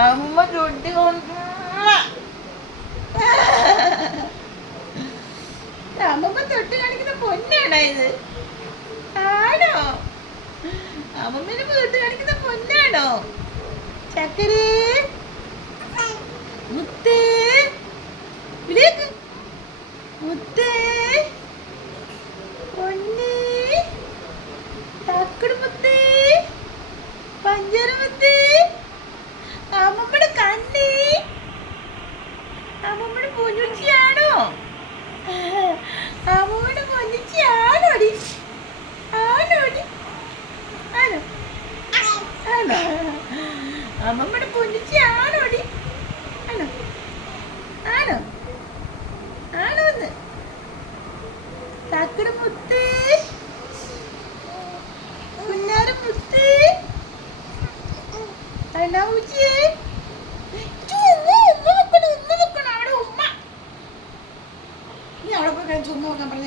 അമ്മ തൊട്ട് കൊണ്ട് തൊട്ട് കാണിക്കുന്ന പൊന്നാണോ ഇത്. ആണോ അമ്മമ്മേനെ തൊട്ട് കാണിക്കുന്ന പൊന്നാണോ? ചക്കരേ മുത്തേ വിളിയേക്ക് മുത്തേ പൊന്നേ തക്കട് മുത്തേ പഞ്ചര മുത്തേ അമ്മമ്മയുടെ കണ്ണേ പൊന്നുച്ചിയാണോ അമ്മമ്മയുടെ പൊന്നുച്ചിയാണോടി ആണോടി? ആണോ? ആണോ? അമ്മമ്മയുടെ പൊന്നുച്ചിയാണോടി ആണോ? ആണോ? ആണോ ഒന്ന് തക്കട് മുത്തേ. കുഞ്ഞാറ് മുത്തേ. അണ്ണാവുച്ചിയേ ചുമ്മാ നീ അവിടെ പോയി കഴിച്ചു ഉമ്മ വെക്കാൻ പറഞ്ഞേ